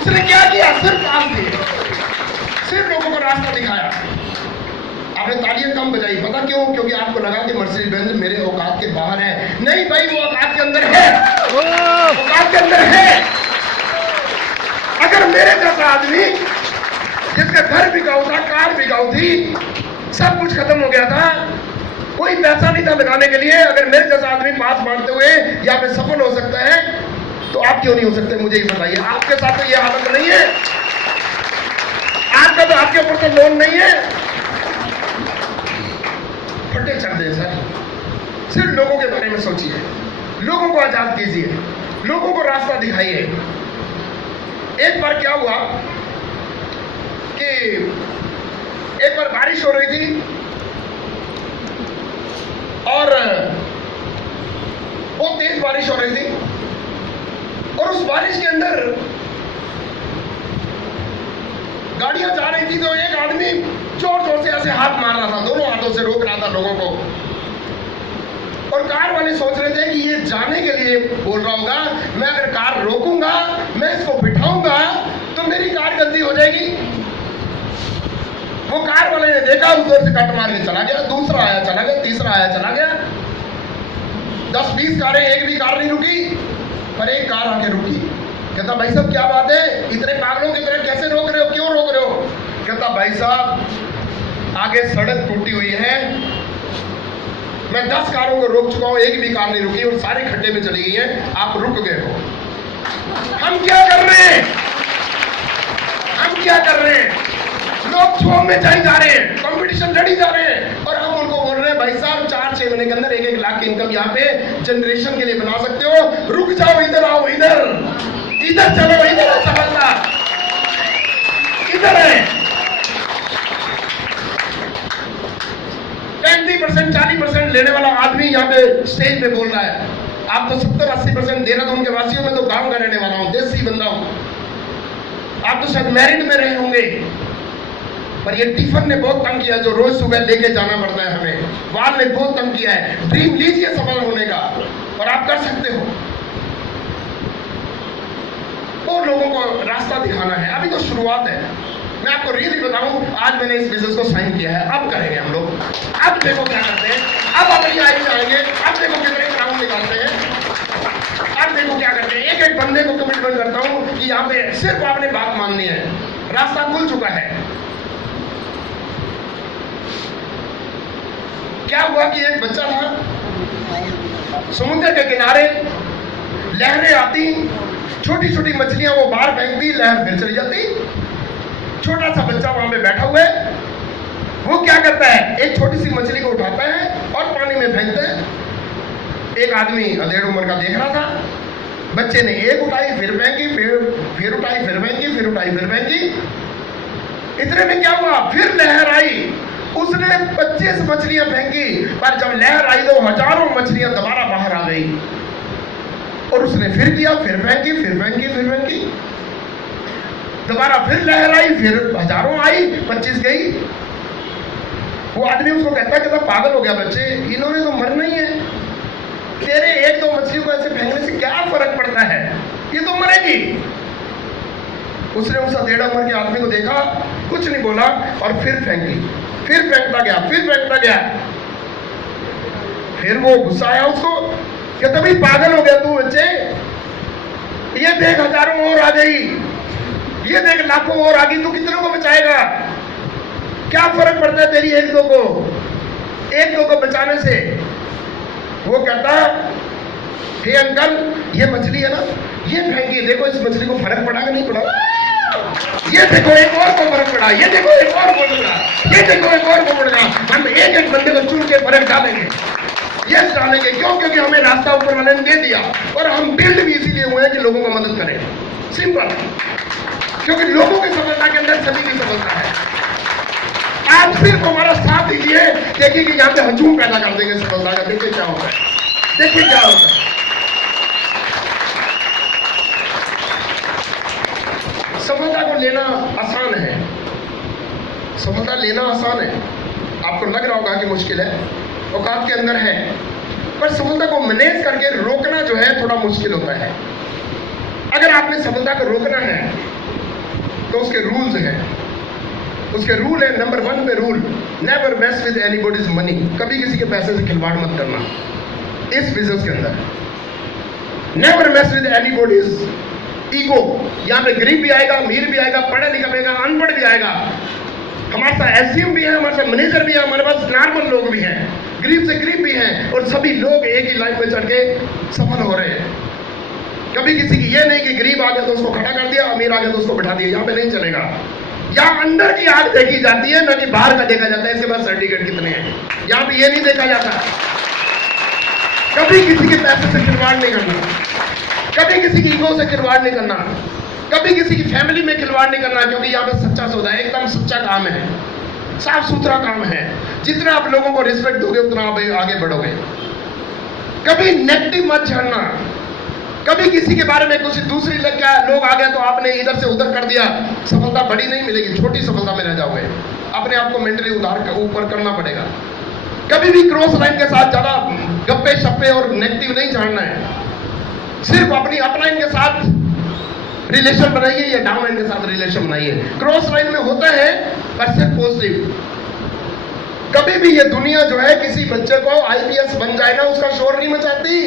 उसने क्या किया, सिर्फ काम दिए, सिर्फ लोगों को रास्ता दिखाया। आपने तालियां कम बजाई, पता क्यों? क्योंकि आपको लगा कि मर्सिडीज बेंज मेरे औकात के बाहर है। नहीं भाई, वो औकात के अंदर है, औकात के अंदर है। अगर मेरे जैसा आदमी जिसका घर बिकाऊ था, कार बिकाऊ थी, सब कुछ खत्म हो गया था, कोई पैसा नहीं था लगाने के लिए, अगर मेरे जैसा आदमी पास मारते हुए यहाँ पे सफल हो सकता है, तो आप क्यों नहीं हो सकते? मुझे ही बताइए। आपके साथ तो ये हालत नहीं है, आपका तो आपके ऊपर तो लोन नहीं है। फटे चढ़ दे सर, सिर्फ लोगों के बारे में सोचिए, लोगों को आजाद कीजिए, लोगों को रास्ता दिखाइए। एक बार क्या हुआ कि एक बार बारिश हो रही थी और बहुत तेज बारिश हो रही थी, और उस बारिश के अंदर गाड़ियां जा रही थी, तो एक आदमी जोर जोर से ऐसे हाथ मार रहा था, दोनों हाथों से रोक रहा था लोगों को। और कार वाले सोच रहे थे कि ये जाने के लिए बोल रहा होगा, मैं अगर कार रोकूंगा, मैं इसको बिठाऊंगा तो मेरी कार गलती हो जाएगी। वो कार वाले ने देखा, उस जोर से कट मार के चला गया, दूसरा आया चला गया, तीसरा आया चला गया। 10-20 कारें, एक भी कार नहीं रुकी, पर एक कार आके रुकी। कहता भाई साहब क्या बात है, इतने पागलों की तरह कैसे रोक रहे हो, क्यों रोक रहे हो? कहता भाई साहब आगे सड़क टूटी हुई है, मैं 10 कारों को रोक चुका हूं, एक भी कार नहीं रुकी और सारे खड्डे में चली गई हैं, आप रुक गए हो। हम क्या कर रहे हैं? हम क्या कर रहे हैं? लोग छो में जाए जा रहे हैं, कंपटीशन लड़ी जा रहे हैं, और हम उनको बोल रहे हैं भाई साहब 4-6 महीने के अंदर 1-1 लाख की इनकम यहाँ पे जनरेशन के लिए बना सकते हो, रुक जाओ, इधर आओ, इधर चलो, इधर सफलता इधर है। 35% 40% लेने वाला आदमी यहाँ पे स्टेज पे बोल रहा है, आप तो 70-80% देहरादून के वासियों में तो गांव का रहने वाला हूं, देसी बंदा हूं, आप तो शायद मैरिड में रहे होंगे, पर ये टिफिन ने बहुत तंग किया जो रोज सुबह लेके जाना पड़ता है हमें, वाल ने बहुत तंग किया है। ड्रीम लीजिए सफल होने का, और आप कर सकते हो। और लोगों को रास्ता दिखाना है, अभी तो शुरुआत है। मैं आपको रियली बताऊं, आज मैंने इस बिजनेस को साइन किया है, अब करेंगे हम लोग। अब देखो क्या करते हैं, अब अपनी आई में आएंगे, अब देखो कितने क्राउन निकालते हैं, अब देखो क्या करते हैं। एक बंदे को कमिटमेंट करता हूं कि यहाँ पे सिर्फ आपने बात माननी है, रास्ता खुल चुका है। क्या हुआ कि एक बच्चा था, समुद्र के किनारे लहरें आती, छोटी छोटी मछलियां वो बाहर फेंकती, लहर फिर चली जाती। छोटा सा बच्चा वहां पे बैठा हुआ है, वो क्या करता है, एक छोटी सी मछली को उठाता है और पानी में फेंकता है। एक आदमी अधेड़ उम्र का देख रहा था, बच्चे ने एक उठाई, फिर फेंकी, फिर उठाई, फिर फेंकी, फिर उठाई, फिर फेंकी। इतने में क्या हुआ, फिर लहर आई, उसने 25 मछलियां फेंकी, पर जब लहर आई तो हजारों मछलियां दोबारा बाहर आ गई। और उसने फिर किया, फिर फेंकी, फिर फेंकी, फिर फेंकी, दोबारा फिर लहर आई, फिर हजारों आई, 25 गई। वो आदमी उसको कहता है कि तो पागल हो गया बच्चे, इन्होंने तो मरना ही है, तेरे 1-2 मछलियों को ऐसे फेंकने से क्या फर्क पड़ता है, ये तो मरेगी। उसने उस अधेड़ उम्र के आदमी को देखा, कुछ नहीं बोला, और फिर फेंकी, फिर फेंकता गया, फिर फेंकता गया। फिर वो गुस्सा आया उसको कि तभी पागल हो गया तू बच्चे, ये देख हजारों और आ गई, ये देख लाखों और आ गई, तू कितनों को बचाएगा, क्या फर्क पड़ता है तेरी 1-2 को बचाने से। वो कहता, हे अंकल, ये मछली है ना, ये फेंकी, देखो इस मछली को फर्क पड़ा कि नहीं पड़ा, ये देखो एक और को फर्क पड़ा, ये देखो एक और को पड़ा, ये देखो एक और को पड़ा। हम एक बंदे को चुन के फर्क डालेंगे, ये डालेंगे, क्यों? क्योंकि हमें रास्ता ऊपर वाले ने दे दिया, और हम बिल्ड भी इसीलिए हुए हैं कि लोगों को मदद करें, सिंपल। क्योंकि लोगों की सफलता के अंदर सभी की सफलता है। आप सिर्फ हमारा साथ दीजिए, देखिए कि यहाँ पे हजूम पैदा कर देंगे सफलता का। देखिए क्या होता है, देखिए क्या होता है। सफलता को लेना आसान है, सफलता लेना आसान है। आपको लग रहा होगा कि मुश्किल है, औकात के अंदर है, पर सफलता को मैनेज करके रोकना जो है थोड़ा मुश्किल होता है। अगर आपने सफलता को रोकना है तो उसके रूल्स हैं, उसके रूल है। नंबर 1 पे rule, never mess with anybody's money. कभी किसी के पैसे से खिलवाड़ मत करना इस बिजनेस के अंदर। Never mess with anybody's ego. यहाँ पे गरीब भी आएगा, अमीर भी आएगा, पढ़ा लिखा भी आएगा, अनपढ़ भी आएगा, हमारे साथ एसडीएम भी है, हमारे साथ मैनेजर भी है, हमारे पास नॉर्मल लोग भी हैं, गरीब से गरीब भी हैं, और सभी लोग एक ही लाइन में चढ़ के सफल हो रहे हैं। कभी किसी की ये नहीं कि गरीब आ गया तो उसको खड़ा कर दिया, अमीर आ गया तो उसको बिठा दिया, यहाँ पे नहीं चलेगा। यहाँ अंदर की आग देखी जाती है, ना कि बाहर का देखा जाता है, इसके बाद सर्टिफिकेट कितने हैं, यहाँ पे ये नहीं देखा जाता। कभी किसी के पैसे से खिलवाड़ नहीं करना, कभी किसी की ईगो से खिलवाड़ नहीं करना, कभी किसी की फैमिली में खिलवाड़ नहीं करना, क्योंकि यहाँ पे सच्चा सौदा है, एकदम सच्चा काम है, साफ सुथरा काम है। जितना आप लोगों को रिस्पेक्ट दोगे उतना आप आगे बढ़ोगे। कभी नेगेटिव मत झाड़ना, कभी किसी के बारे में कुछ दूसरी लग गया, लोग आ गए तो आपने इधर से उधर कर दिया, सफलता बड़ी नहीं मिलेगी, छोटी सफलता में रह जाओगे। अपने आप को मेंटली ऊपर करना पड़ेगा। कभी भी क्रॉस लाइन के साथ ज्यादा गप्पे शप्पे और नेगेटिव नहीं झाड़ना है। सिर्फ अपनी अपलाइन के साथ रिलेशन बनाइए या डाउन लाइन के साथ रिलेशन बनाइए। क्रॉस लाइन में होता है पर सिर्फ पॉजिटिव। कभी भी ये दुनिया जो है किसी बच्चे को आईपीएस बन जाएगा उसका शोर नहीं मचाती।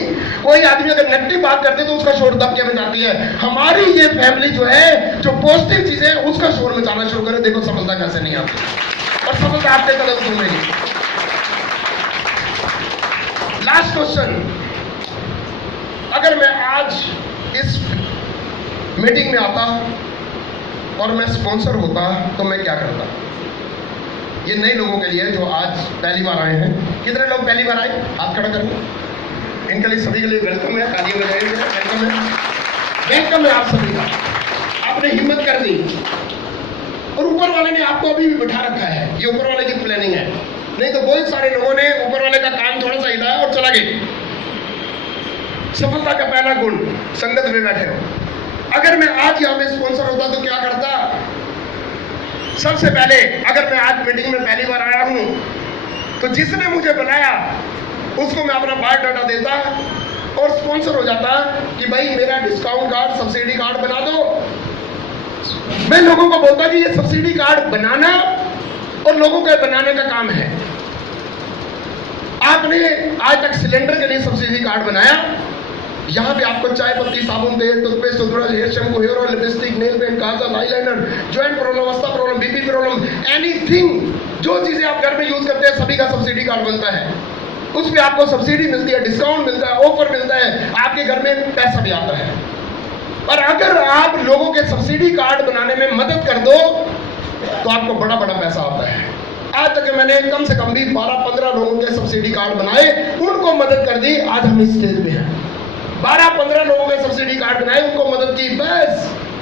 कोई आदमी अगर नेगेटिव बात करते तो उसका शोर दब के मचाती है। हमारी ये फैमिली जो है जो पॉजिटिव चीजें उसका शोर मचाना शुरू करे, देखो सफलता कैसे नहीं आती और सफलता आपके कदम घूमेगी। लास्ट क्वेश्चन, अगर मैं आज इस मीटिंग में आता और मैं स्पॉन्सर होता तो मैं क्या करता? ये नए लोगों के लिए जो आज पहली बार आए हैं, कितने लोग पहली बार आए? हाथ खड़ा करेंगे। इनके लिए, सभी के लिए वेलकम है, तालियां बजाएंगे। वेलकम है, वेलकम है आप सभी का। आपने हिम्मत कर दी और ऊपर वाले ने आपको अभी भी बिठा रखा है। ये ऊपर वाले की प्लानिंग है, नहीं तो बहुत सारे लोगों ने ऊपर वाले का कान थोड़ा सा हिलाया और चला गए। सफलता का पहला गुण, संगत में बैठे हो। अगर मैं आज यहाँ पे स्पॉन्सर होता तो क्या करता? सबसे पहले, अगर मैं आज मीटिंग में पहली बार आया हूं तो जिसने मुझे बुलाया उसको मैं अपना बायोडाटा देता और स्पॉन्सर हो जाता कि भाई मेरा डिस्काउंट कार्ड, सब्सिडी कार्ड बना दो। मैं लोगों को बोलता कि ये सब्सिडी कार्ड बनाना और लोगों के बनाने का काम है। आपने आज तक सिलेंडर के लिए सब्सिडी कार्ड बनाया, यहाँ पे आपको चाय पत्ती, साबुन, तेल, toothpaste, toothbrush, hair shampoo, hair oil, lipstick, nail paint, काजल, आईलाइनर, जॉइंट प्रॉब्लम, अवस्था प्रॉब्लम, बीपी प्रॉब्लम, एनीथिंग, जो चीजें आप घर में यूज करते हैं सभी का सब्सिडी कार्ड बनता है। उसमें आपको सब्सिडी मिलती है, डिस्काउंट मिलता है, ऑफर मिलता है, आपके घर में पैसा भी आता है। और अगर आप लोगों के सब्सिडी कार्ड बनाने में मदद कर दो तो आपको बड़ा बड़ा पैसा आता है। आज तक मैंने कम से कम भी 12-15 लोगों के सब्सिडी कार्ड बनाए, उनको मदद कर दी, आज हम इस स्टेज पे हैं। 12-15 लोगों के सब्सिडी कार्ड बनाए, उनको मदद की, बस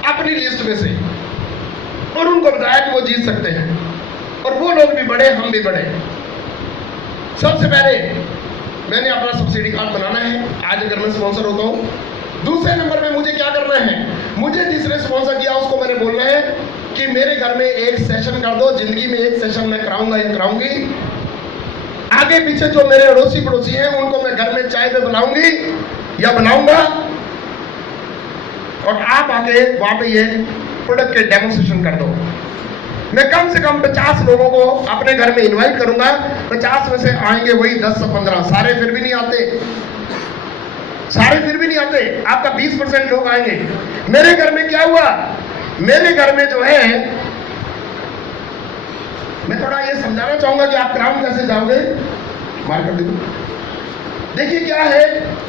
अपनी लिस्ट में से, और उनको बताया कि वो जीत सकते हैं, और वो लोग भी बढ़े, हम भी बढ़े। सबसे पहले मैंने अपना सब्सिडी कार्ड बनाना है आज अगर मैं स्पॉन्सर होता हूं। दूसरे नंबर में मुझे क्या करना है? मुझे जिसने स्पॉन्सर किया उसको मैंने बोलना है कि मेरे घर में एक सेशन कर दो, जिंदगी में एक सेशन मैं कराऊंगा या कराऊंगी। आगे पीछे जो मेरे अड़ोसी पड़ोसी हैं उनको मैं घर में चाय पे बुलाऊंगी या बनाऊंगा, और आप आके वहां पे ये प्रोडक्ट के डेमोन्स्ट्रेशन कर दो। मैं कम से कम 50 लोगों को अपने घर में इनवाइट करूंगा। 50 में से आएंगे वही 10 से 15, सारे फिर भी नहीं आते, सारे फिर भी नहीं आते, आपका 20% लोग आएंगे। मेरे घर में क्या हुआ? मेरे घर में जो है, मैं थोड़ा ये समझाना चाहूंगा कि आप क्राउन कैसे जाओगे। मार कर देखो, देखिए क्या है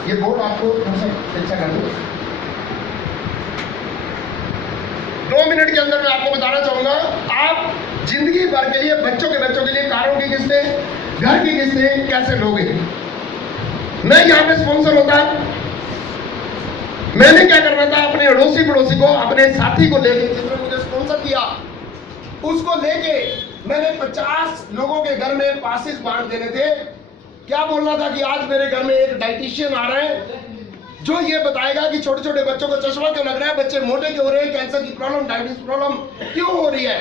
ये बोर्ड, आपको अच्छा कर दो। 2 मिनट के अंदर मैं आपको बताना चाहूंगा, आप जिंदगी भर के लिए, बच्चों के लिए कारों की किस्तें, घर की किस्तें कैसे लोगे। मैं यहाँ पे स्पॉन्सर होता, मैंने क्या करना था? अपने अड़ोसी पड़ोसी को, अपने साथी को लेके, जिसने मुझे स्पॉन्सर किया, उसको लेके मैंने 50 लोगों के घर में पासेस बांट देने थे। क्या बोलना था कि आज मेरे घर में एक डाइटिशियन आ रहा है जो ये बताएगा कि छोटे छोटे बच्चों को चश्मा क्यों लग रहा है, बच्चे मोटे क्यों हो रहे हैं, कैंसर की प्रॉब्लम, डायबिटीज प्रॉब्लम क्यों हो रही है,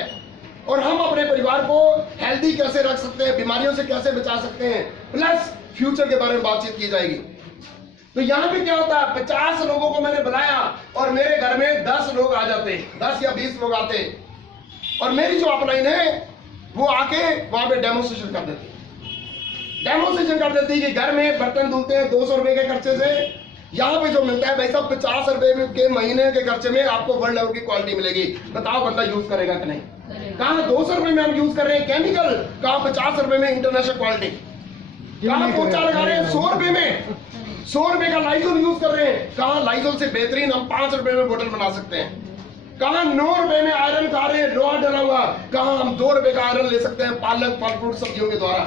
और हम अपने परिवार को हेल्दी कैसे रख सकते हैं, बीमारियों से कैसे बचा सकते हैं, प्लस फ्यूचर के बारे में बातचीत की जाएगी। तो यहाँ पे क्या होता है, 50 लोगों को मैंने बुलाया और मेरे घर में 10 लोग आ जाते, 10 या 20 लोग आते, और मेरी जो अपलाइन है वो आके वहां पे डेमोन्स्ट्रेशन कर देती, कि घर में बर्तन धुलते हैं 200 रुपए के खर्चे से, यहाँ पे जो मिलता है भाई साहब 50 रुपए के महीने के खर्चे में आपको वर्ल्ड लेवल की क्वालिटी मिलेगी। बताओ बंदा यूज करेगा कि नहीं? कहाँ 200 रुपए में हम यूज कर रहे हैं केमिकल, कहाँ 50 रुपए में इंटरनेशनल क्वालिटी, कहाँ पोछा लगा रहे हैं 100 रुपए में, 100 रुपए का लाइजोल यूज कर रहे हैं, कहाँ लाइजोल से बेहतरीन हम 5 रुपए में बोतल बना सकते हैं, कहाँ 9 रुपए में आयरन खा रहे हैं लोहा डला हुआ, कहाँ हम 2 रुपए का आयरन ले सकते हैं पालक, फल फ्रूट सब्जियों के द्वारा।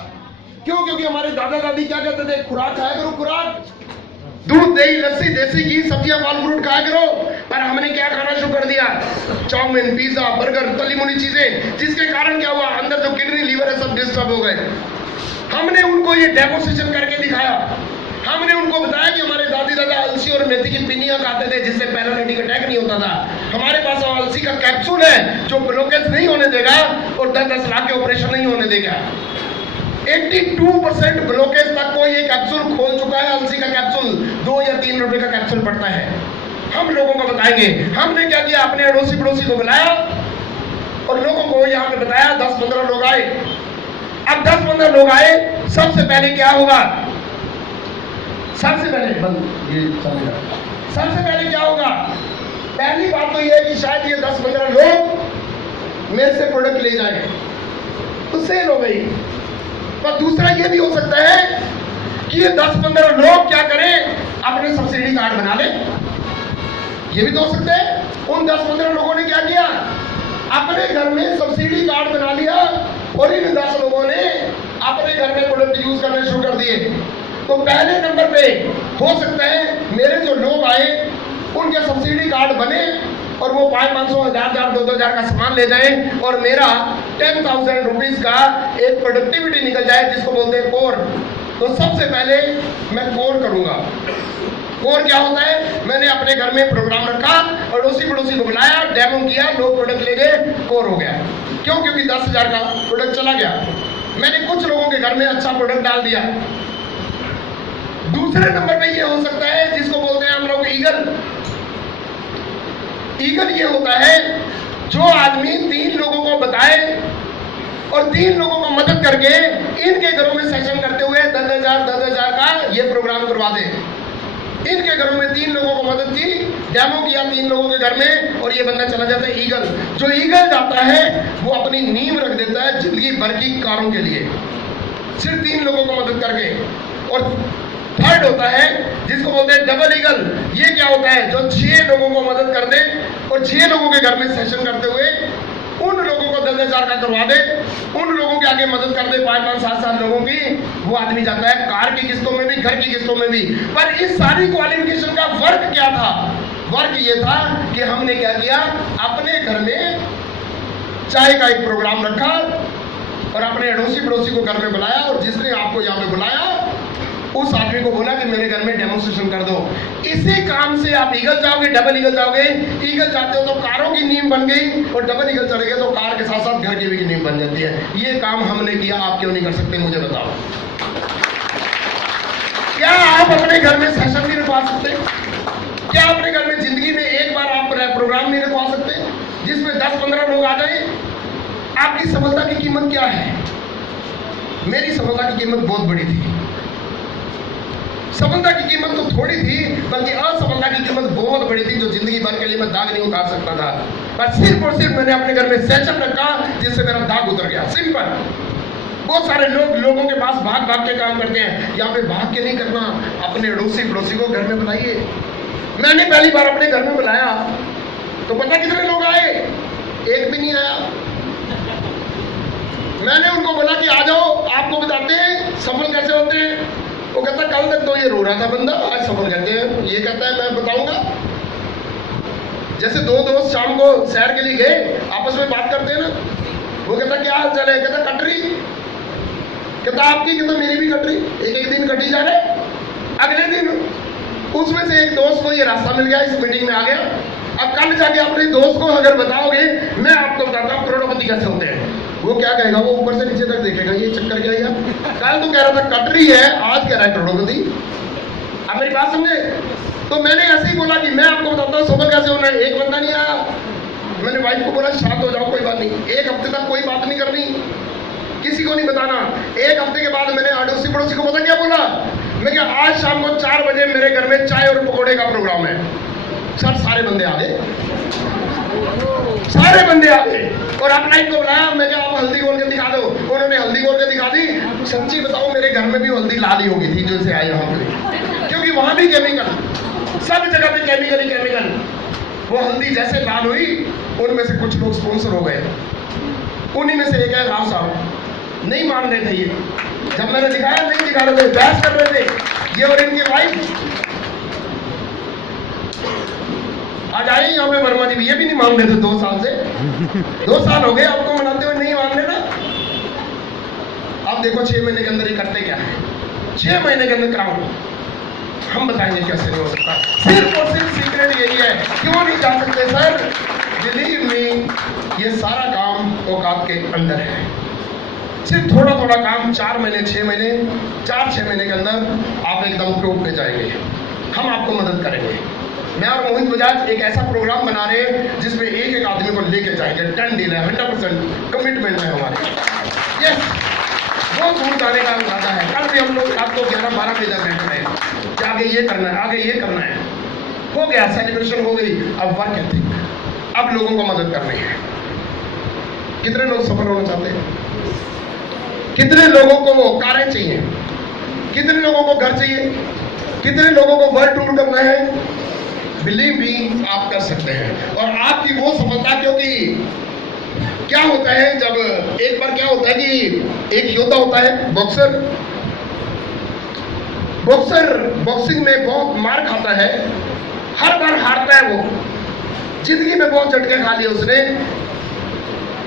क्यों? क्योंकि हमारे दादा दादी क्या कहते थे, खुराक खाया करो, खुराक, दूध, दही, लस्सी, देसी घी, सब्जियां, फल फ्रूट खाया करो। पर हमने क्या खाना शुरू कर दिया? चाउमीन, पिज्जा, बर्गर, तली मुनी चीजें, जिसके कारण क्या हुआ, अंदर जो किडनी, लीवर है सब डिस्टर्ब हो गए। हमने उनको ये डेमोन्स्ट्रेशन करके दिखाया, हमने उनको बताया कि हमारे दादी दादा अलसी और मेथी की पिन्नियां खाते थे जिससे पैरालिटिक अटैक नहीं होता था। हमारे पास अलसी का कैप्सूल है जो ब्लॉकेज नहीं होने देगा और 10-10 लाख के ऑपरेशन नहीं होने देगा। 82% ब्लॉकेज तक को ये कैप्सूल खोल चुका है। अलसी का कैप्सूल 2 या 3 रुपए का कैप्सूल पड़ता है। हम लोगों को बताएंगे। हमने क्या किया, अपने अड़ोसी पड़ोसी को बुलाया और लोगों को यहाँ पे बताया। 10-15 लोग आए। अब 10-15 लोग आए, सबसे पहले क्या होगा, सबसे पहले क्या होगा, पहली बात तो ये है कि शायद ये 10-15 लोग मेरे से प्रोडक्ट ले जाएंगे तो सेल हो गई। पर दूसरा ये भी हो सकता है कि ये 10-15 लोग क्या करें, अपने सब्सिडी कार्ड बना ले। ये भी तो हो सकता है। उन 10-15 लोगों ने क्या किया, अपने घर में सब्सिडी कार्ड बना लिया और इन 10 लोगों ने अपने घर में प्रोडक्ट यूज करने शुरू कर दिए। तो पहले नंबर पे हो सकता है मेरे जो लोग आए उनके सब्सिडी कार्ड बने और वो 500, 1000, 2000 का सामान ले जाए और मेरा 10,000 रुपीज का एक प्रोडक्टिविटी निकल जाए, जिसको बोलते हैं कोर। तो सबसे पहले मैं कोर करूंगा। कोर क्या होता है, मैंने अपने घर में प्रोग्राम रखा और अड़ोसी पड़ोसी को बुलाया, डेमो किया, लोग प्रोडक्ट ले गए, कोर हो गया। क्यों? क्योंकि 10,000 का प्रोडक्ट चला गया। मैंने कुछ लोगों के घर में अच्छा प्रोडक्ट डाल दिया। दूसरे नंबर पे ये हो सकता है जिसको बोलते हैं हम लोग ईगल। ईगल ये होता है जो आदमी 3 लोगों को बताए और 3 लोगों को मदद करके इनके घरों में सेशन करते हुए 10,000 का ये प्रोग्राम करवा दे। इनके घरों में 3 लोगों को मदद की, डेमो किया 3 लोगों के घर में और ये बंदा चला जाता है ईगल। जो ईगल जाता है वो अपनी नींव रख देता है जिंदगी भर की कारों के लिए, सिर्फ 3 लोगों को मदद करके। और थर्ड होता है जिसको बोलते हैं डबल ईगल। ये क्या होता है, जो 6 लोगों को मदद कर दे और 6 लोगों के घर में सेशन करते हुए उन लोगों को 10,000 का करवा दे, उन लोगों के आगे मदद कर दे 5-5, 7-7 लोगों की। वो आदमी जाता है कार की किस्तों में भी, घर की किस्तों में भी। पर इस सारी क्वालिफिकेशन का वर्क क्या था? वर्क ये था कि हमने क्या किया, अपने घर में चाय का एक प्रोग्राम रखा और अपने अड़ोसी पड़ोसी को घर में बुलाया और जिसने आपको यहाँ पे बुलाया उस आदमी को बोला कि मेरे घर में डेमोन्स्ट्रेशन कर दो। इसी काम से आप ईगल जाओगे, डबल ईगल जाओगे। ईगल जाते हो तो कारों की नींव बन गई और डबल ईगल चले गए तो कार के साथ साथ घर की भी नींव बन जाती है। ये काम हमने किया, आप क्यों नहीं कर सकते मुझे बताओ? क्या आप अपने घर में सेशन नहीं रखवा सकते? क्या अपने घर में जिंदगी में एक बार आप प्रोग्राम नहीं रखवा सकते जिसमें 10-15 लोग आ जाए? आपकी सफलता की कीमत क्या है? मेरी सफलता की कीमत बहुत बड़ी थी। सफलता की कीमत तो थोड़ी थी, बल्कि असफलता की कीमत बहुत बड़ी थी, जो जिंदगी भर के लिए मैं दाग नहीं उतार सकता था। पर सिर्फ और सिर्फ मैंने अपने घर में सेशन रखा जिससे मेरा दाग उतर गया। सिंपल। बहुत सारे लोगों के पास भाग भाग के काम करते हैं। यहाँ पे भाग के नहीं करना, अपने अड़ोसी पड़ोसी को घर में बुलाइए। मैंने पहली बार अपने घर में बुलाया तो पता कितने लोग आए? एक भी नहीं आया। मैंने उनको बोला कि आ जाओ, आपको बताते हैं सफल कैसे होते हैं। वो कहता कल तक तो ये रो रहा था बंदा, आज सफल कहते हैं। ये कहता है मैं बताऊंगा। जैसे 2 दोस्त शाम को सैर के लिए गए, आपस में बात करते हैं ना। वो कहता क्या हाल चाल है? कहता कटरी। कहता आपकी? कहता मेरी भी कटरी। एक दिन कटी जा रहे। अगले दिन उसमें से एक दोस्त को ये रास्ता मिल गया, इस मीटिंग में आ गया। अब कल जाके अपने दोस्त को अगर बताओगे मैं आपको बताता हूँ करोड़पति कैसे होते हैं, वो क्या कहेगा? वो ऊपर से नीचे तक देखेगा, ये चक्कर क्या है? कल तो कह रहा था कटरी है, आज कह रहा है करोड़पति। अब मेरी बात समझे? तो मैंने ऐसे ही बोला कि मैं आपको बताता हूँ सफल कैसे होना है। एक बंदा नहीं आया। मैंने वाइफ को बोला शांत हो जाओ, कोई बात नहीं, 1 हफ्ते तक कोई बात नहीं करनी, किसी को नहीं बताना। 1 हफ्ते के बाद मैंने अड़ोसी पड़ोसी को पता क्या बोला? मैं क्या आज शाम को 4 बजे मेरे घर में चाय और पकौड़े का प्रोग्राम है। सर सारे बंदे आ गए, सारे बंदे आ गए। और अपना इनको बुलाया, मैं क्या आप हल्दी घोल के दिखा दो। उन्होंने हल्दी घोल के दिखा दी। सच्ची बताओ मेरे घर में भी हल्दी लाल ही होगी थी जो से आई यहाँ पे, क्योंकि वहां भी केमिकल, सब जगह पे केमिकल ही केमिकल। वो हल्दी जैसे लाल हुई, उनमें से कुछ लोग स्पॉन्सर हो गए। उन्हीं में से एक है राव साहब, नहीं मान रहे थे ये। जब मैंने दिखाया नहीं दिखा रहे थे, बहस कर रहे थे ये और इनकी वाइफ। आज आए यहाँ पे वर्मा जी, ये भी नहीं मान रहे थे 2 साल से। 2 साल हो गए आपको मनाते हुए, नहीं मान रहे ना। अब देखो 6 महीने के अंदर ये करते क्या है। 6 महीने के अंदर कराओ, हम बताएंगे कैसे नहीं हो सकता। सिर्फ और सिर्फ सीक्रेट यही है। क्यों नहीं जा सकते सर? बिलीव मी, ये सारा काम औकात के अंदर है। सिर्फ थोड़ा थोड़ा काम 4 महीने 6 महीने 4-6 महीने के अंदर आप एकदम टॉप पे जाएंगे। हम आपको मदद करेंगे। मैं और मोहित बजाज एक ऐसा प्रोग्राम बना रहे हैं जिसमें एक आदमी को लेके जाएंगे। 10 डील है, 100% कमिटमेंट है हमारे। यस, वो दूर जाने का इरादा है। कल भी हम लोग आपको 11-12 बजे बैठ रहे हैं कि आगे ये करना है, आगे ये करना है। हो गया, सेलिब्रेशन हो गई। अब वर्क एथिक, अब लोगों को मदद करनी है। कितने लोग सफल होना चाहते हैं? कितने लोगों को वो कारें चाहिए? कितने लोगों को घर चाहिए? कितने लोगों को वर्ल्ड टूर करना है? बिलीव मी, आप कर सकते हैं। और आपकी वो सफलता, क्योंकि क्या होता है जब एक बार क्या होता है कि एक योद्धा होता है, बॉक्सर बॉक्सिंग में बहुत मार खाता है, हर बार हारता है, वो जिंदगी में बहुत झटके खा लिए उसने।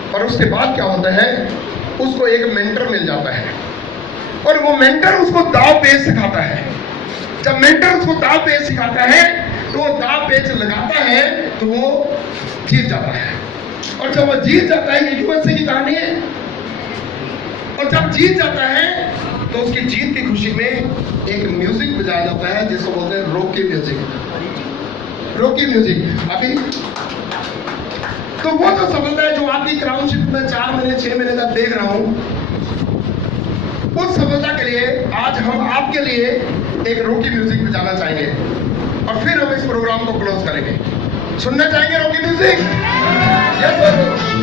और उसके बाद क्या होता है, उसको एक मेंटर मिल जाता है और वो मेंटर उसको दाव पेच सिखाता है। जब मेंटर उसको दाव पेच सिखाता है तो वो दाव पेच लगाता है तो वो जीत जाता है। और जब वो जीत जाता है, ये यूएसए की कहानी है, और जब जीत जाता है तो उसकी जीत की खुशी में एक म्यूजिक बजाया जाता है जिसको बोलते हैं रॉकी म्यूजिक। रॉकी म्यूजिक अभी तो वो जो सफलता है जो आपकी क्राउनशिप में 4 महीने 6 महीने तक देख रहा हूं, उस सफलता के लिए आज हम आपके लिए एक रॉकी म्यूजिक बजाना चाहेंगे और फिर हम इस प्रोग्राम को क्लोज करेंगे। सुनना चाहेंगे रॉकी म्यूजिक? Yes sir.